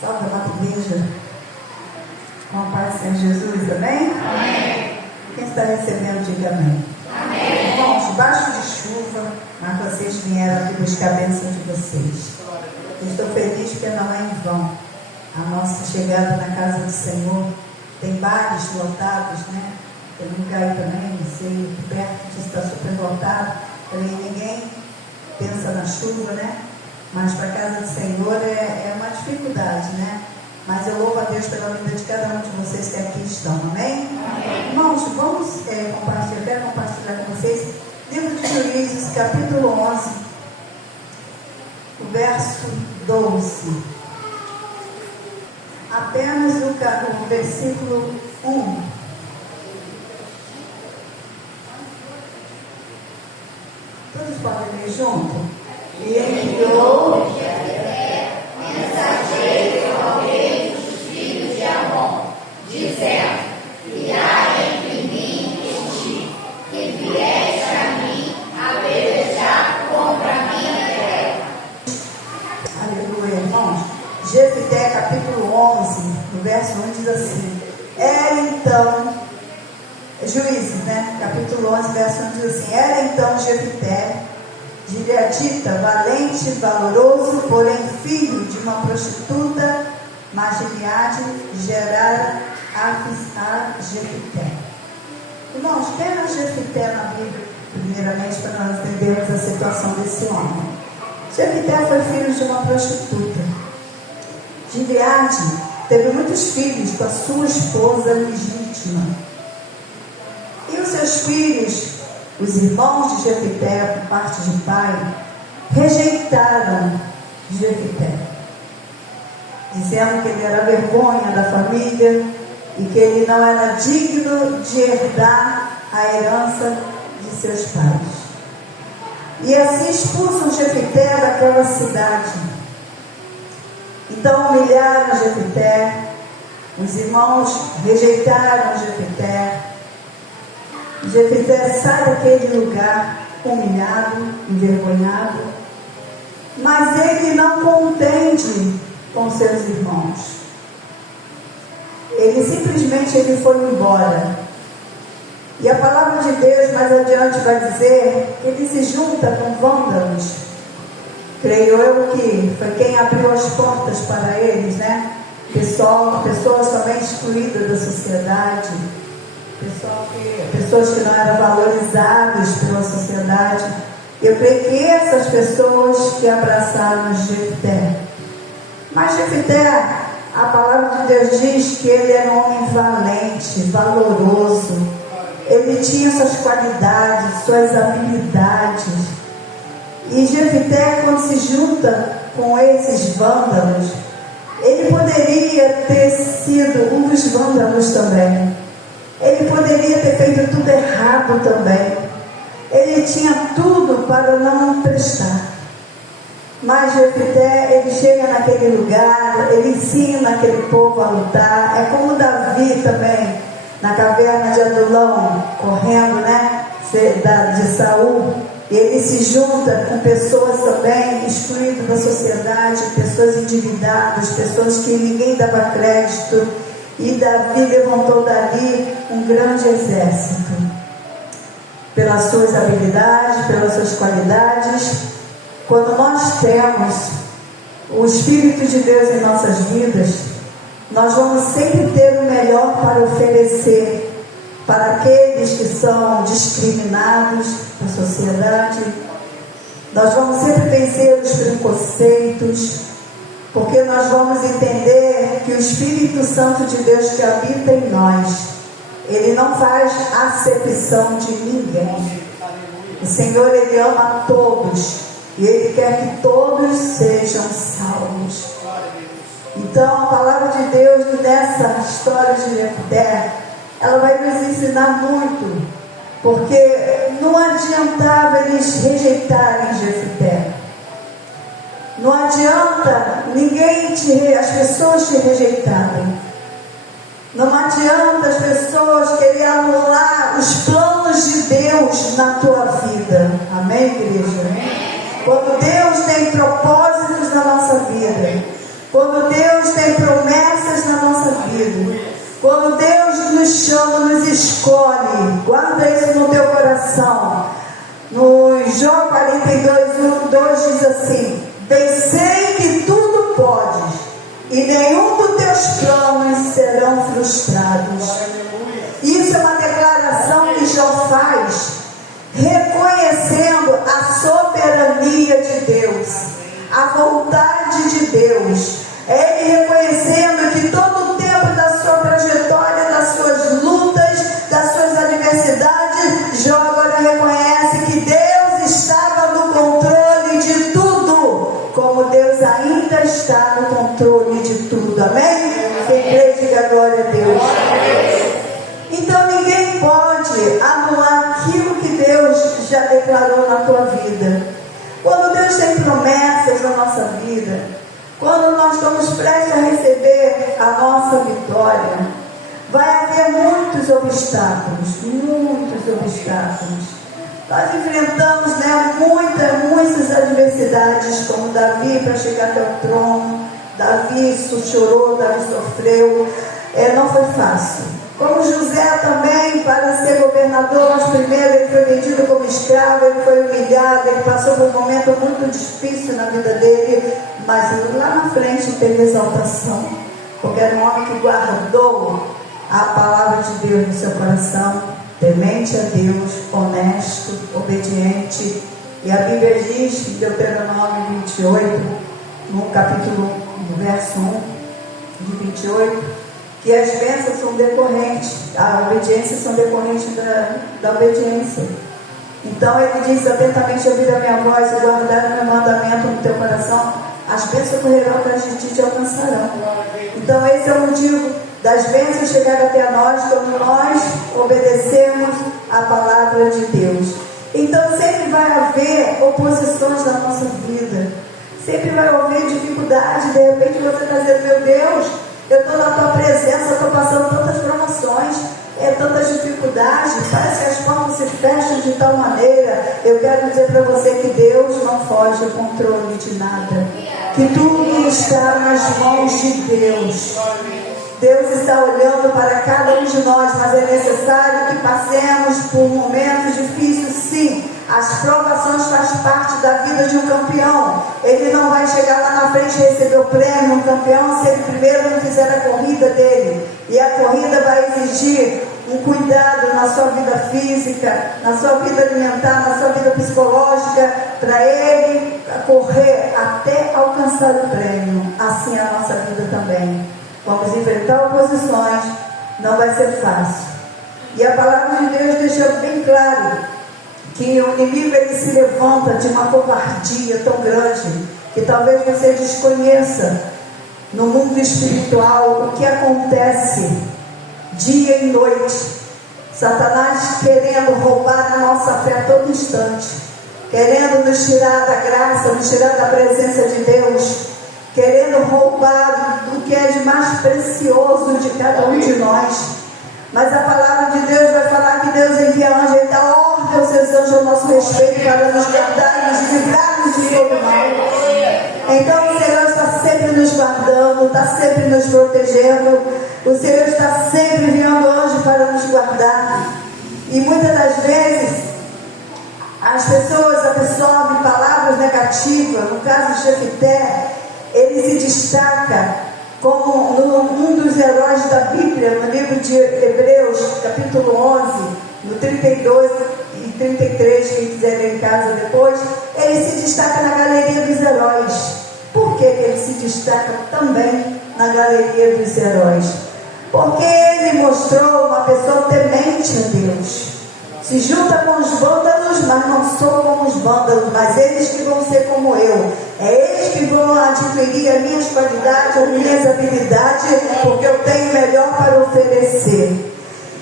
Salve a nossa igreja. Com a paz do Senhor Jesus, amém? Amém. Quem está recebendo, diga amém. Amém. Irmãos, debaixo de chuva, mas vocês vieram aqui buscar a bênção de vocês. Eu estou feliz porque não é em vão. A nossa chegada na casa do Senhor, tem bares lotados, né? Tem um lugar aí também, não sei, perto disso está super lotado. Também ninguém pensa na chuva, né? Mas para a casa do Senhor é uma dificuldade, né? Mas eu louvo a Deus pela vida de cada um de vocês que aqui estão, amém? Amém. Irmãos, vamos compartilhar, quero compartilhar com vocês livro de Juízes, capítulo 11, o verso 12. Apenas o versículo 1. Todos podem ler junto? E enviou mensageiros ao rei dos filhos de Amon, dizendo: irá entre mim e ti, que vieste a mim a pelejar contra a minha terra. Aleluia, irmãos. Jefité, capítulo 11, no verso 1 diz assim: era então, Juízes, né? Capítulo 11, verso 1 diz assim: era então Jefité, gileadita, valente, valoroso, porém filho de uma prostituta, mas Gileade gerara a Jefité. Irmãos, quem era Jefité na Bíblia, primeiramente, para nós entendermos a situação desse homem? Jefité foi filho de uma prostituta. Gileade teve muitos filhos com a sua esposa legítima. E os seus filhos, os irmãos de Jefité, por parte de pai, rejeitaram Jefité, dizendo que ele era a vergonha da família e que ele não era digno de herdar a herança de seus pais. E assim expulsam Jefité daquela cidade. Então humilharam Jefité, os irmãos rejeitaram Jefité. Jefité sai daquele lugar humilhado, envergonhado, mas ele não contende com seus irmãos. Ele simplesmente foi embora. E a palavra de Deus mais adiante vai dizer que ele se junta com vândalos. Creio eu que foi quem abriu as portas para eles, né? Pessoas também excluídas da sociedade. Pessoas que não eram valorizadas pela sociedade. Eu creio que essas pessoas que abraçaram Jefité. Mas Jefité, a palavra de Deus diz que ele era um homem valente, valoroso. Ele tinha suas qualidades, suas habilidades. E Jefité, quando se junta com esses vândalos, ele poderia ter sido um dos vândalos também. Ele poderia ter feito tudo errado também. Ele tinha tudo para não prestar. Mas Jefité, ele chega naquele lugar, ele ensina aquele povo a lutar. É como Davi também, na caverna de Adulão, correndo, né, de Saul. E ele se junta com pessoas também excluídas da sociedade, pessoas endividadas, pessoas que ninguém dava crédito. E Davi levantou dali um grande exército, pelas suas habilidades, pelas suas qualidades. Quando nós temos o Espírito de Deus em nossas vidas, nós vamos sempre ter o melhor para oferecer para aqueles que são discriminados na sociedade. Nós vamos sempre vencer os preconceitos, porque nós vamos entender que o Espírito Santo de Deus que habita em nós, ele não faz acepção de ninguém. O Senhor, ele ama a todos e ele quer que todos sejam salvos. Então a palavra de Deus nessa história de Jefté, ela vai nos ensinar muito, porque não adiantava eles rejeitarem Jefté. Não adianta as pessoas te rejeitarem. Não adianta as pessoas quererem anular os planos de Deus na tua vida. Amém, igreja? Quando Deus tem propósitos na nossa vida, quando Deus tem promessas na nossa vida, quando Deus nos chama, nos escolhe, guarda isso no teu coração. No Jó 42:1-2 diz assim: bem sei que tudo podes, e nenhum dos teus planos serão frustrados. Isso é uma declaração que Jó faz, reconhecendo a soberania de Deus, a vontade de Deus. É ele reconhecendo que todo o tempo da sua trajetória, das suas lutas, das suas adversidades, Jó agora reconhece que Deus estava no controle de tudo, como Deus ainda está no controle de tudo. Amém? Quem crê, diga glória a Deus. Então ninguém pode anular aquilo que Deus já declarou na tua vida. Quando Deus tem promessas na nossa vida, quando nós estamos prestes a receber a nossa vitória, vai haver muitos obstáculos. Nós enfrentamos muitas adversidades, como Davi, para chegar até o trono. Davi chorou, Davi sofreu, não foi fácil. Como José também, para ser governador, mas primeiro ele foi vendido como escravo, ele foi humilhado, ele passou por um momento muito difícil na vida dele, mas lá na frente teve exaltação, porque era um homem que guardou a palavra de Deus no seu coração, temente a Deus, honesto, obediente. E a Bíblia diz, em Deuteronômio 28, no capítulo, no verso 1 de 28, que as bênçãos são decorrentes, a obediência são decorrentes da obediência. Então ele diz: atentamente ouvir a minha voz e guardar o meu mandamento no teu coração, as bênçãos correrão atrás de ti e te alcançarão. Então esse é o motivo das bênçãos chegarem até nós, quando nós obedecemos a palavra de Deus. Então sempre vai haver oposições na nossa vida, sempre vai haver dificuldade. De repente você está dizendo: meu Deus, eu estou na tua presença, estou passando tantas promoções, tantas dificuldades, parece que as portas se fecham de tal maneira. Eu quero dizer para você que Deus não foge do controle de nada, que tudo está nas mãos de Deus. Deus está olhando para cada um de nós, mas é necessário que passemos por momentos difíceis, sim. As provações fazem parte da vida de um campeão. Ele não vai chegar lá na frente e receber o prêmio, um campeão, se ele primeiro não fizer a corrida dele. E a corrida vai exigir um cuidado na sua vida física, na sua vida alimentar, na sua vida psicológica, para ele correr até alcançar o prêmio. Assim é a nossa vida também. Vamos enfrentar oposições, não vai ser fácil. E a palavra de Deus deixa bem claro que o inimigo ele se levanta de uma covardia tão grande que talvez você desconheça no mundo espiritual o que acontece dia e noite. Satanás querendo roubar a nossa fé a todo instante, querendo nos tirar da graça, nos tirar da presença de Deus, querendo roubar do que é de mais precioso de cada um de nós. Mas a palavra de Deus vai falar que Deus envia anjos, Ele dá ordem aos seus anjos ao nosso respeito para nos guardar e nos livrar-nos de todo mal. Então o Senhor está sempre nos guardando, está sempre nos protegendo. O Senhor está sempre enviando anjos para nos guardar. E muitas das vezes as pessoas absorvem palavras negativas. No caso de Jefité, ele se destaca como um dos heróis da Bíblia, no livro de Hebreus, capítulo 11, no 32 e 33, quem quiser ler em casa depois, ele se destaca na galeria dos heróis. Por que ele se destaca também na galeria dos heróis? Porque ele mostrou uma pessoa temente a Deus. Se junta com os vândalos, mas não sou como os vândalos, mas eles que vão ser como eu. É eles que vão adquirir as minhas qualidades, as minhas habilidades, porque eu tenho melhor para oferecer.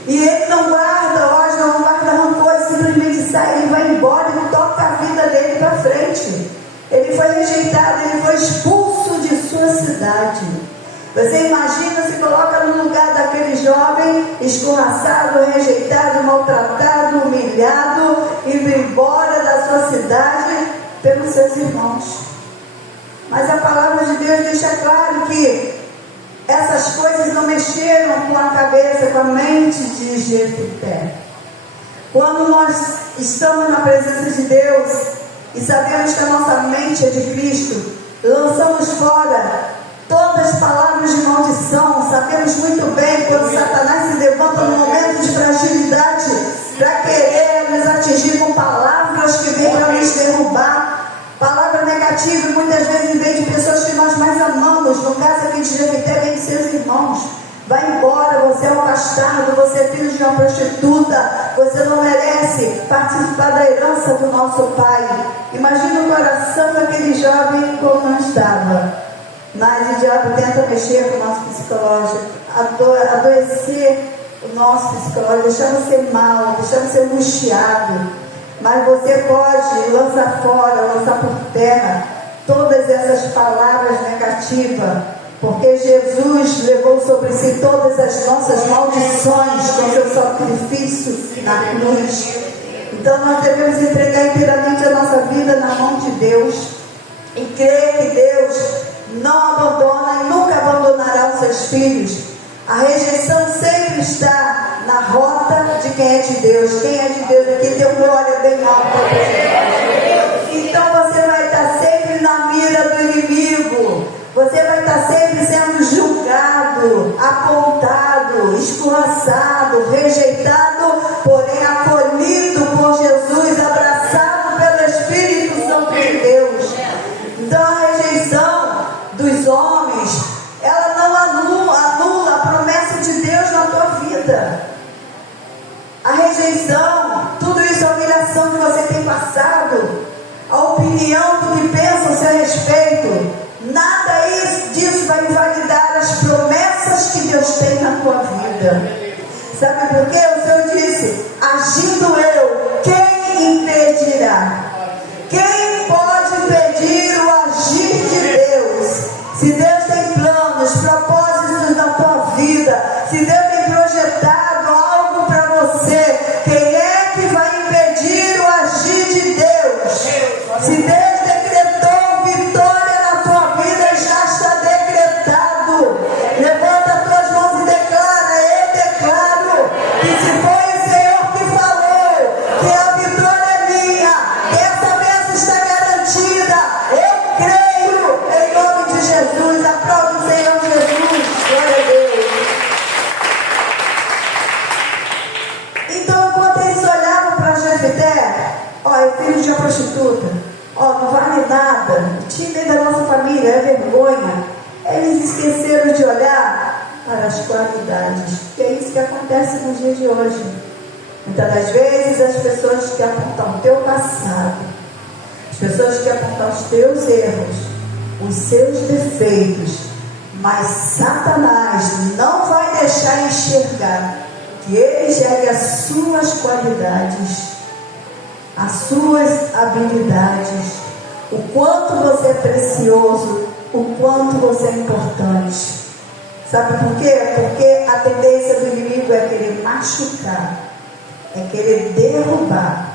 E ele não guarda ódio, não guarda rancor, ele simplesmente sai, ele vai embora e toca a vida dele para frente. Ele foi rejeitado, ele foi expulso de sua cidade. Você imagina, se coloca no lugar daquele jovem escorraçado, rejeitado, maltratado, humilhado, indo embora da sua cidade pelos seus irmãos. Mas a palavra de Deus deixa claro que essas coisas não mexeram com a cabeça, com a mente de Jefité. Quando nós estamos na presença de Deus e sabemos que a nossa mente é de Cristo, lançamos fora todas as palavras de maldição. Sabemos muito bem quando Satanás se levanta no momento de fragilidade para querer nos atingir com palavras que vêm para nos derrubar. Palavra negativa, e muitas vezes vem de pessoas que nós mais amamos. No caso aqui de Jefité, vem de seus irmãos. Vai embora, você é um bastardo, você é filho de uma prostituta, você não merece participar da herança do nosso pai. Imagina o coração daquele jovem como não estava. Mas o diabo tenta mexer com o nosso psicológico, adoecer o nosso psicológico, deixar você mal, deixar você angustiado. Mas você pode lançar fora, lançar por terra todas essas palavras negativas, porque Jesus levou sobre si todas as nossas maldições com seu sacrifício na cruz. Então nós devemos entregar inteiramente a nossa vida na mão de Deus e crer que Deus não abandona e nunca abandonará os seus filhos. A rejeição sempre está na rota de quem é de Deus. Quem é de Deus aqui tem glória bem alta. Então você vai estar sempre na mira do inimigo. Você vai estar sempre sendo julgado, apontado, escorraçado, rejeitado, porém acolhido por Jesus, abraçado pelo Espírito Santo de Deus. Então a rejeição dos homens, ela não anula a promessa de Deus na tua vida. A rejeição, tudo isso, a humilhação que você tem passado, a opinião do que pensa a seu respeito, nada disso vai invalidar as promessas que Deus tem na tua vida. Sabe por quê? O Senhor disse: agindo eu, quem impedirá? Quem pode impedir o agir de Deus? Se Deus tem planos, propósitos na tua vida, se Deus tem projetado algo para você, quem é que vai impedir o agir de Deus? Se Deus decretou vitória na tua vida, já está decretado. Levanta as tuas mãos e declara: eu declaro que se foi o Senhor que falou, que a vitória é minha, que essa bênção está garantida. Eu creio em nome de Jesus. Aprove o Senhor Jesus. Glória a Deus. Então, enquanto eles olhavam para Jefité, é filho de uma prostituta, não vale nada, tira da nossa família, é vergonha. Eles esqueceram de olhar para as qualidades, que é isso que acontece no dia de hoje. Muitas das vezes as pessoas que apontam o teu passado, as pessoas que apontam os teus erros, os seus defeitos, mas Satanás não vai deixar enxergar que ele enxergue as suas qualidades, as suas habilidades, o quanto você é precioso, o quanto você é importante. Sabe por quê? Porque a tendência do inimigo é querer machucar, é querer derrubar,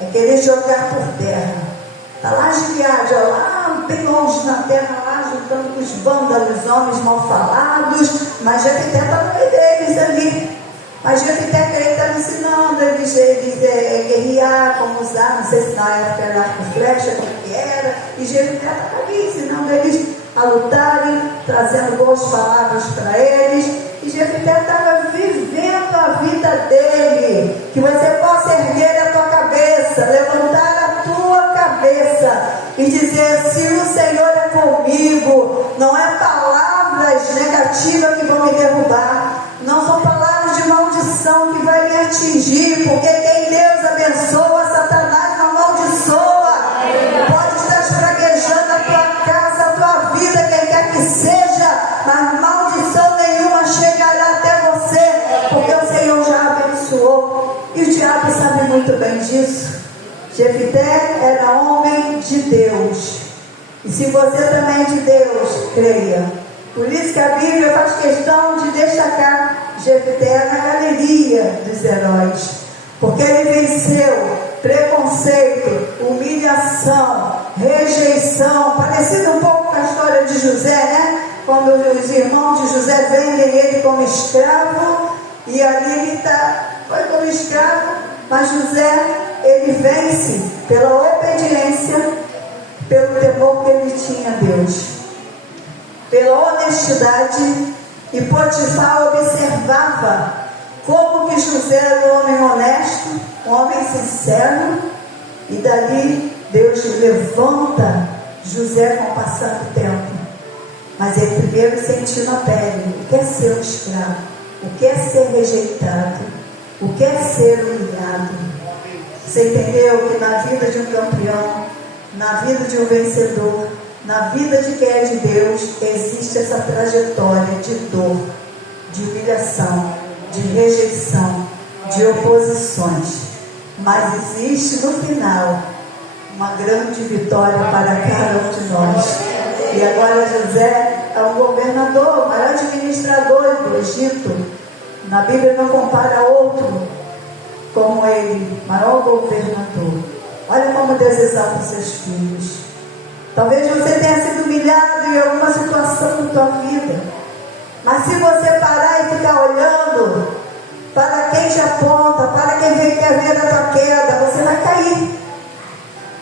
é querer jogar por terra. Está lá Gileade, lá bem longe na terra, lá juntando com os vândalos, homens mal falados, mas Jefité está no meio deles ali. Mas Jefité está ensinando eles guerrear, como usar, não sei se na época era arco e flecha, como que era, e Jefité está ali ensinando eles a lutarem, trazendo boas palavras para eles, e Jefité estava vivendo a vida dele, que você possa erguer a tua cabeça, levantar a tua cabeça, e dizer: se o Senhor é comigo, não é palavras negativas que vão me derrubar, não são palavras de maldição que vai me atingir, porque quem Deus abençoa, Satanás não amaldiçoa. Pode estar espraguejando a tua casa, a tua vida, quem quer que seja, mas maldição nenhuma chegará até você, porque o Senhor já abençoou, e o diabo sabe muito bem disso. Jefité era homem de Deus, e se você também é de Deus, creia. Por isso que a Bíblia faz questão de destacar Jefité na galeria dos heróis, porque ele venceu preconceito, humilhação, rejeição, parecido um pouco com a história de José, né? Quando os irmãos de José vendem ele como escravo, e ali ele foi como escravo, mas José, ele vence pela obediência, pelo temor que ele tinha a Deus, pela honestidade. E Potifar observava como que José era um homem honesto, um homem sincero, e dali Deus levanta José com o passar do tempo. Mas ele primeiro sentiu na pele o que é ser um escravo, o que é ser rejeitado, o que é ser humilhado. Você entendeu que na vida de um campeão, na vida de um vencedor, na vida de quem é de Deus, existe essa trajetória de dor, de humilhação, de rejeição, de oposições. Mas existe no final uma grande vitória para cada um de nós. E agora José é um governador, o maior administrador do Egito. Na Bíblia não compara outro como ele, maior governador. Olha como Deus exalta os seus filhos. Talvez você tenha sido humilhado em alguma situação da tua vida, mas se você parar e ficar olhando para quem te aponta, para quem quer ver a tua queda, você vai cair.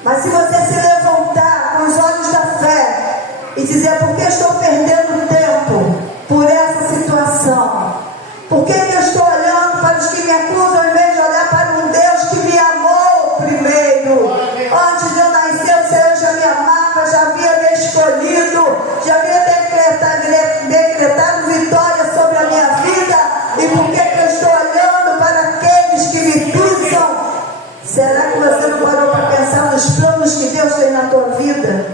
Mas se você se levantar com os olhos da fé e dizer: por que estou perdendo tempo por essa situação? Por que eu estou olhando para os que me acusam em vez de olhar para um Deus que me amou primeiro? Antes de eu nascer, o Senhor já me amava, já havia me escolhido, já havia decretado vitória sobre a minha vida. E por que eu estou olhando para aqueles que me pisam? Será que você não parou para pensar nos planos que Deus tem na tua vida?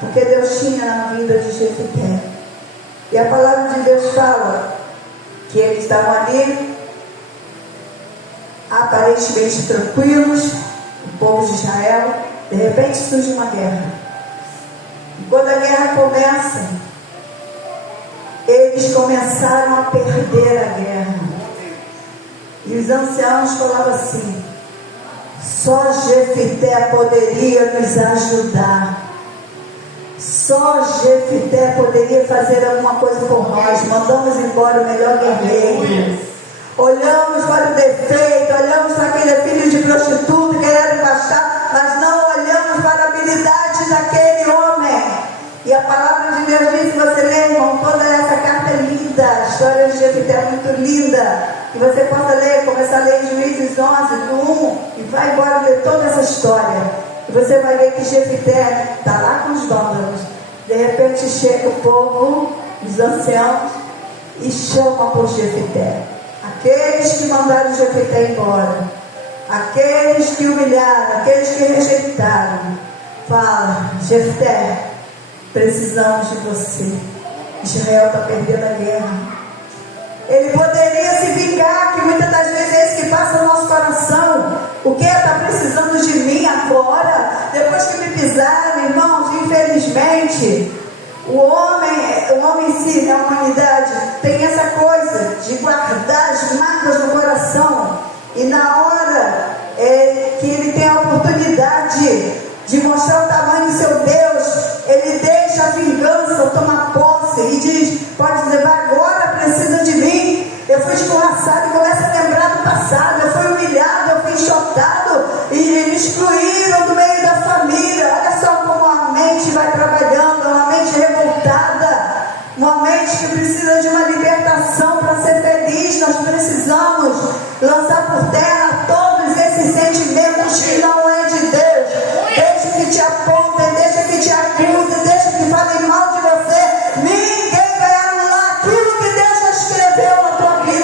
Porque Deus tinha na vida de Jefité. E a palavra de Deus fala que eles estavam ali, aparentemente tranquilos, o povo de Israel. De repente surge uma guerra. E quando a guerra começa, eles começaram a perder a guerra. E os anciãos falavam assim: só Jefité poderia nos ajudar. Só Jefité poderia fazer alguma coisa por nós. Mandamos embora o melhor guerreiro. Olhamos para o defeito, olhamos para aquele filho de prostituta que era pastar, mas não olhamos para a habilidade daquele homem. E a palavra de Deus diz, se você ler, irmão, toda essa carta é linda, a história de Jefité é muito linda, que você possa ler, começar a ler Juízes 11, do 1, e vai embora ler toda essa história. E você vai ver que Jefité está lá com os vândalos. De repente chega o povo, os anciãos, e chama por Jefité. Aqueles que mandaram Jefité embora, aqueles que humilharam, aqueles que rejeitaram, fala: Jefité, precisamos de você. Israel está perdendo a guerra. Ele poderia se vingar, que muitas das vezes é isso que passa no nosso coração. O que está precisando de mim agora? Depois que me pisaram, irmãos, infelizmente, o homem em si, na humanidade, tem essa coisa de guardar as marcas no coração. E na hora que ele tem a oportunidade de mostrar o tamanho do seu Deus, ele deixa a vingança tomar posse e diz: pode levar agora, precisa de mim. Eu fui escorraçado e começa a lembrar do passado. Eu fui humilhado, eu fui enxotado e me excluíram do meio da família. Olha só como a mente vai trabalhando, uma mente revoltada, uma mente que precisa de uma libertação para ser feliz. Nós precisamos lançar por terra todos esses sentimentos que não é de Deus. Deixa que te apontem, deixa que te acusem, deixa que falem mal de você. Ninguém vai anular aquilo que Deus já escreveu na tua vida.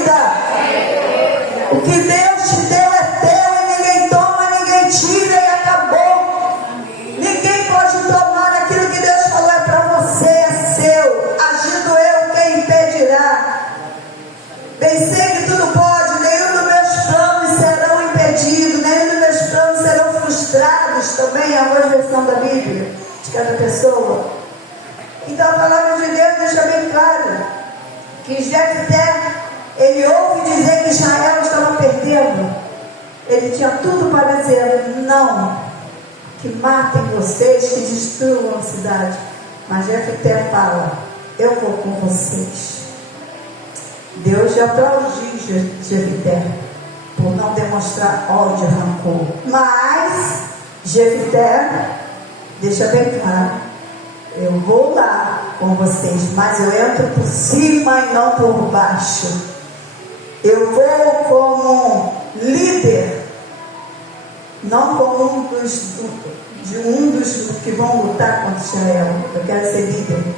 O que Deus te deu é teu e ninguém toma, ninguém tira e acabou. Ninguém pode tomar aquilo que Deus falou é para você, é seu. Agindo eu, quem impedirá? Bem sei que tudo pode, nenhum dos meus planos serão impedidos, nenhum dos meus planos serão frustrados. Também a voz versão da Bíblia, de cada pessoa. Então a palavra de Deus deixa bem claro que Jefté, ele ouve dizer que Israel estava perdendo. ele tinha tudo para dizer: não, que matem vocês, que destruam a cidade. Mas Jefté fala: eu vou com vocês. Deus já aplaudiu Jefté por não demonstrar ódio e rancor. Mas Jefté deixa bem claro: eu vou lá com vocês, mas eu entro por cima e não por baixo. Eu vou como líder, não como um dos que vão lutar contra Israel. Eu quero ser líder.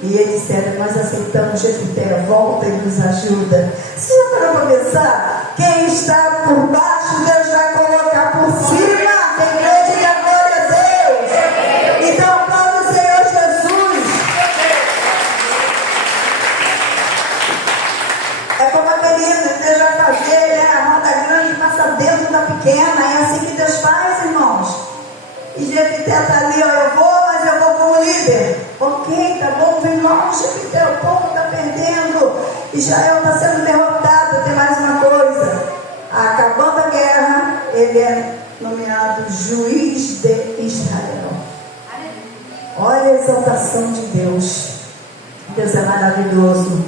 E eles disseram: nós aceitamos Jefté, volta e nos ajuda. Se eu para pensar, quem está por baixo, Deus vai colocar por cima. Tem igreja e a glória a Deus. Então, aplaude o Senhor Jesus. É como aquele hino que Deus vai fazer, né? A roda grande passa dentro da pequena. É assim que Deus faz, irmãos. E Jefté está ali: ó, eu vou, mas eu vou como líder. Ok, tá bom, vem logo, Jefté, o povo está perdendo, Israel está sendo derrotado. Tem mais uma coisa: acabando a guerra, ele é nomeado juiz de Israel. Olha a exaltação de Deus. Deus é maravilhoso.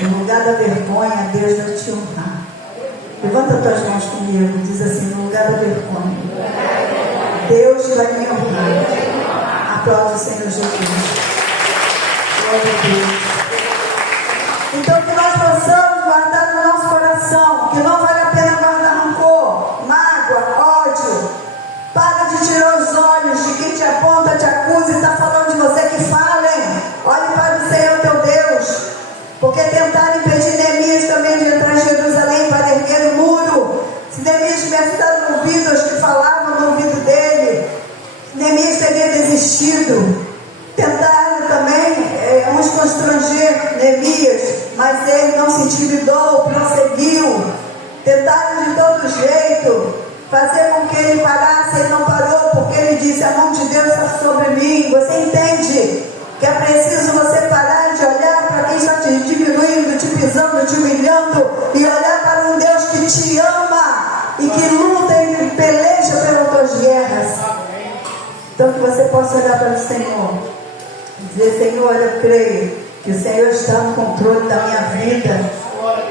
No lugar da vergonha, Deus vai te honrar. Levanta tuas mãos comigo, diz assim: no lugar da vergonha, Deus vai me honrar. Aplaude o Senhor Jesus. Glória a Deus. Então, que nós possamos guardar no nosso coração que não vale a pena guardar rancor, mágoa, ódio. Para de tirar os olhos de quem te aponta, te acusa e está falando de você. Que falem. Olhe para o Senhor teu Deus. Porque tentaram impedir Neemias também de entrar em Jerusalém para erguer o muro. Se Neemias tivesse dado ouvido aos que falavam no ouvido dele, Neemias teria desistido. Tentaram também uns constranger Neemias, mas ele não se intimidou, prosseguiu. Tentaram de todo jeito fazer com que ele parasse, ele não parou, porque ele disse: a mão de Deus está sobre mim. Você entende que é preciso você parar de olhar para quem está te diminuindo, te pisando, te humilhando, e olhar para um Deus que te ama e que luta e peleja pelas tuas guerras. Então, que você possa olhar para o Senhor e dizer: Senhor, eu creio que o Senhor está no controle da minha vida.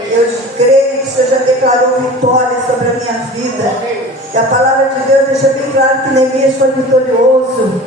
Eu creio que o Senhor já declarou vitória sobre a minha vida. E a palavra de Deus deixa bem claro que Neemias foi vitorioso.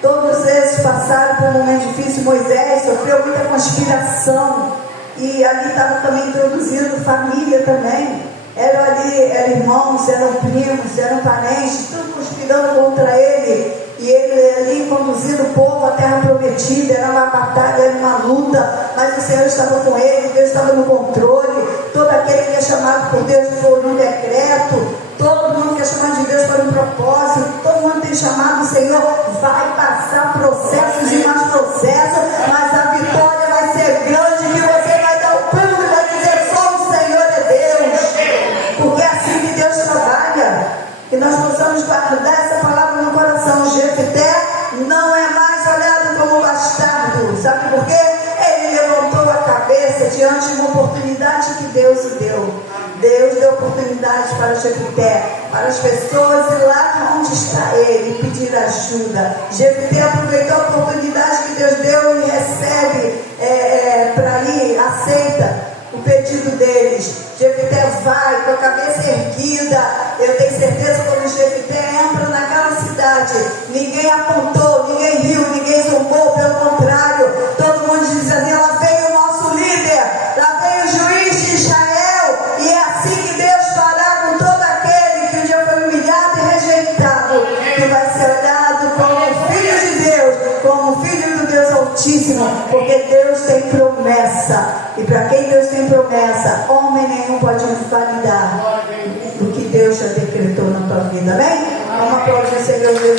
Todos eles passaram por um momento difícil. Moisés sofreu muita conspiração. E ali estava também introduzindo família também. Eram irmãos, eram primos, eram parentes, tudo conspirando contra ele. E ele ali conduzindo o povo à terra prometida. Era uma batalha, era uma luta, mas o Senhor estava com ele, Deus estava no controle. Todo aquele que é chamado por Deus por um decreto, todo mundo que é chamado de Deus por um propósito, todo mundo tem chamado o Senhor, vai passar processos e mais processos, mas a vitória vai ser grande, que você vai dar o pulo e vai dizer: só o Senhor é Deus. Porque é assim que Deus trabalha. Que nós possamos guardar essa palavra no coração. Jefté não é mais olhado como bastardo. Sabe por quê? Ele levantou a cabeça diante de uma oportunidade que Deus o deu. Deus deu oportunidade para Jefté, para as pessoas ir lá onde está ele, pedir ajuda. Jefté aproveitou a oportunidade que Deus deu e recebe para ir, aceita o pedido deles. Jefté vai com a cabeça erguida. Eu tenho certeza que quando Jefté entra naquela cidade, ninguém apontou, ninguém riu, ninguém zombou, pelo contrário, todo mundo diz assim: lá vem o nosso líder, lá vem o juiz de Israel. E é assim que Deus fará com todo aquele que um dia foi humilhado e rejeitado, que vai ser olhado como filho de Deus, como filho do Deus Altíssimo, porque Deus tem promessa. E para quem Deus tem promessa, homem nenhum pode validar do que Deus já decretou na tua vida. Amém? Vamos aplaudir o Senhor Jesus.